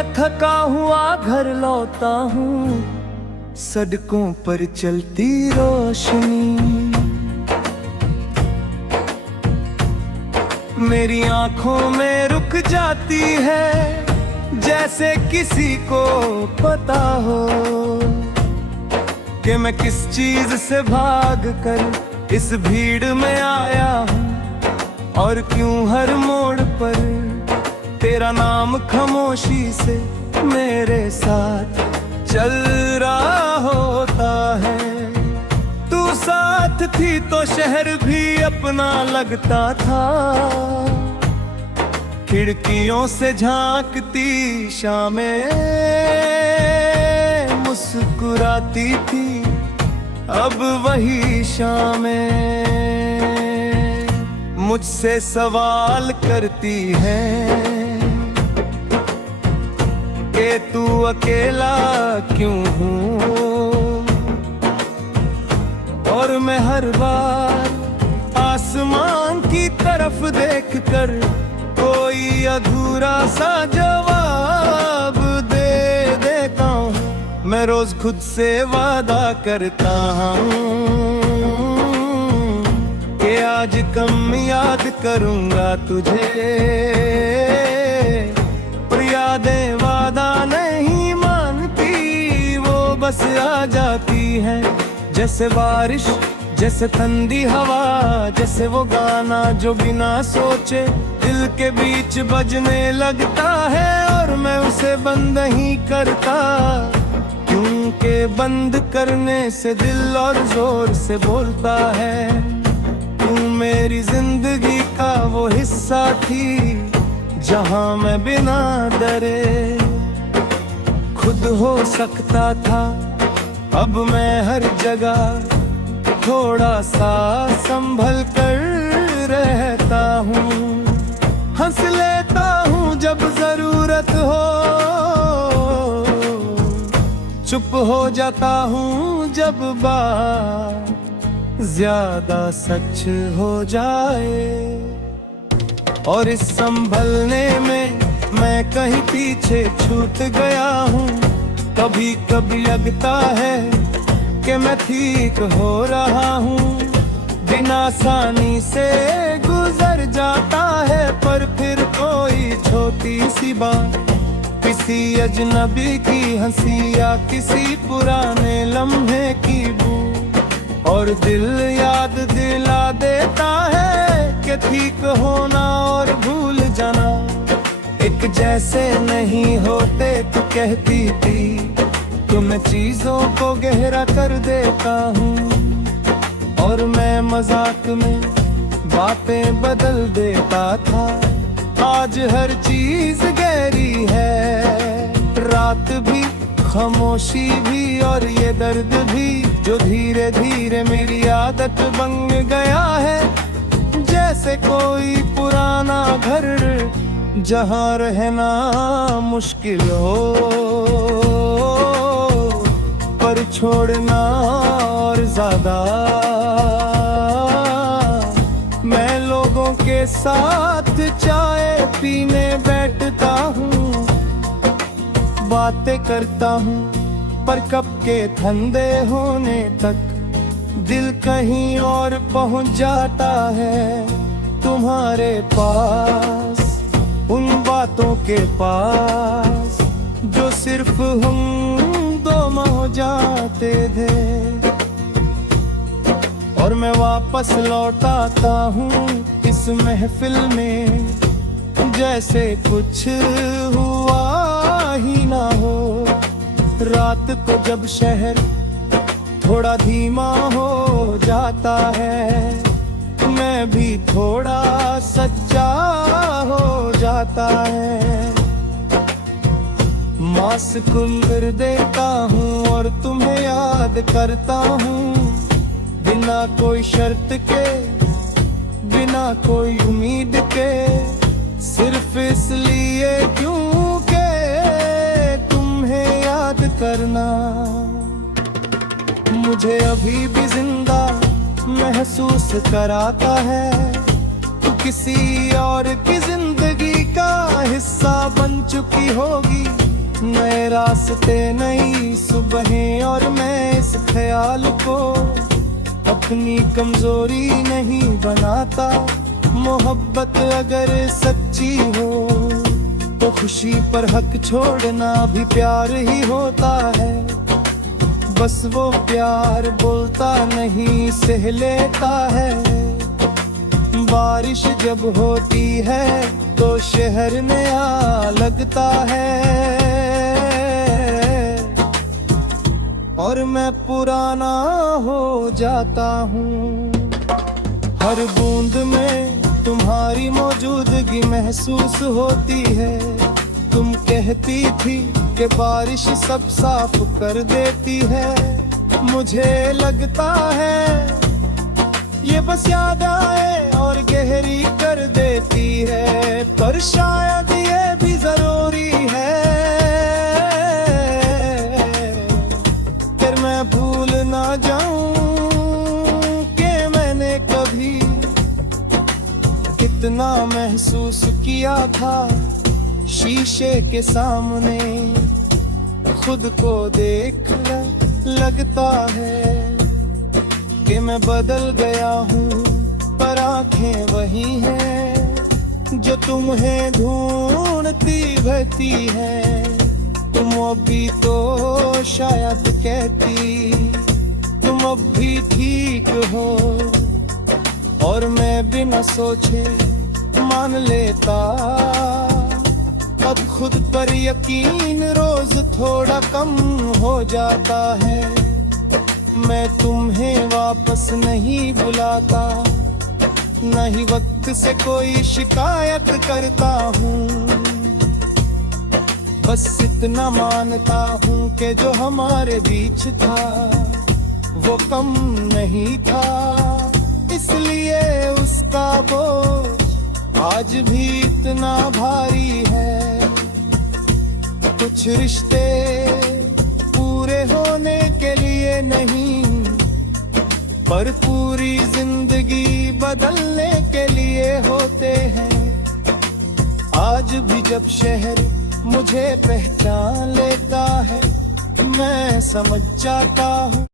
मैं थका हुआ घर लौटा हूँ, सड़कों पर चलती रोशनी मेरी आंखों में रुक जाती है, जैसे किसी को पता हो कि मैं किस चीज से भाग कर इस भीड़ में आया हूँ, और क्यों हर मोड़ पर तेरा नाम खामोशी से मेरे साथ चल रहा होता है। तू साथ थी तो शहर भी अपना लगता था, खिड़कियों से झांकती शामें मुस्कुराती थी, अब वही शामें मुझसे सवाल करती है कि तू अकेला क्यों हूँ, और मैं हर बार आसमान की तरफ देखकर कोई अधूरा सा जवाब दे देता हूँ। मैं रोज खुद से वादा करता हूँ कि आज कम याद करूँगा तुझे, पर यादें वादा नहीं मानती, वो बस आ जाती है जैसे बारिश, जैसे ठंडी हवा, जैसे वो गाना जो बिना सोचे दिल के बीच बजने लगता है, और मैं उसे बंद नहीं करता, क्योंकि बंद करने से दिल और जोर से बोलता है। तू मेरी जिंदगी का वो हिस्सा थी जहां मैं बिना डरे खुद हो सकता था। अब मैं हर जगह थोड़ा सा संभल कर रहता हूँ, हंस लेता हूँ जब जरूरत हो, चुप हो जाता हूँ जब बात ज्यादा सच हो जाए, और इस संभलने में मैं कहीं पीछे छूट गया हूँ। कभी कभी लगता है कि मैं ठीक हो रहा हूँ, बिना आसानी से गुजर जाता है, पर फिर कोई छोटी सी बात, किसी अजनबी की हंसी या किसी पुराने लम्हे की बू, और दिल याद दिला देता है कि ठीक होना और भूल जाना एक जैसे नहीं होते। तू कहती थी तो मैं चीजों को गहरा कर देता हूँ, और मैं मजाक में बातें बदल देता था। आज हर चीज गहरी है, रात भी, खामोशी भी, और ये दर्द भी जो धीरे धीरे मेरी आदत बन गया है। जैसे कोई पुराना घर जहाँ रहना मुश्किल हो, पर छोड़ना और ज्यादा। मैं लोगों के साथ चाय पीने बैठता हूँ, बातें करता हूँ, पर कप के ठंडे होने तक दिल कहीं और पहुँच जाता है। तुम्हारे पास, उन बातों के पास जो सिर्फ हम दो हो जाते थे, और मैं वापस लौट आता हूँ इस महफिल में जैसे कुछ हुआ ही ना हो। रात को जब शहर थोड़ा धीमा हो जाता है, मैं भी थोड़ा सच्चा हो जाता है। मास्क कर देता हूँ और तुम्हें याद करता हूँ, बिना कोई शर्त के, बिना कोई उम्मीद के, सिर्फ इसलिए क्योंकि तुम्हें याद करना मुझे अभी भी जिंदा महसूस कराता है। तू किसी और की जिंदगी का हिस्सा बन चुकी होगी, नए रास्ते नई सुबहें और मैं इस ख्याल को अपनी कमजोरी नहीं बनाता। मोहब्बत अगर सच्ची हो तो खुशी पर हक छोड़ना भी प्यार ही होता है। बस वो प्यार बोलता नहीं सह लेता है। बारिश जब होती है तो शहर नया लगता है और मैं पुराना हो जाता हूँ। हर बूंद में तुम्हारी मौजूदगी महसूस होती है। तुम कहती थी कि बारिश सब साफ कर देती है। मुझे लगता है ये बस याद आए और गहरी कर देती है, पर शायद ये भी जरूरी है। फिर मैं भूल ना जाऊं कि मैंने कभी कितना महसूस किया था शीशे के सामने खुद को देख लगता है कि मैं बदल गया हूँ, पर आंखें वही हैं जो तुम्हें ढूंढती बहती हैं। तुम अभी तो शायद कहती तुम अब भी ठीक हो, और मैं बिना सोचे मान लेता। अब खुद पर यकीन रोज थोड़ा कम हो जाता है। मैं तुम्हें वापस नहीं बुलाता, नहीं वक्त से कोई शिकायत करता हूँ। बस इतना मानता हूँ कि जो हमारे बीच था वो कम नहीं था, इसलिए उसका बोझ आज भी इतना भारी है। कुछ रिश्ते पूरे होने के लिए नहीं, पर पूरी जिंदगी बदलने के लिए होते हैं। आज भी जब शहर मुझे पहचान लेता है, मैं समझ जाता हूँ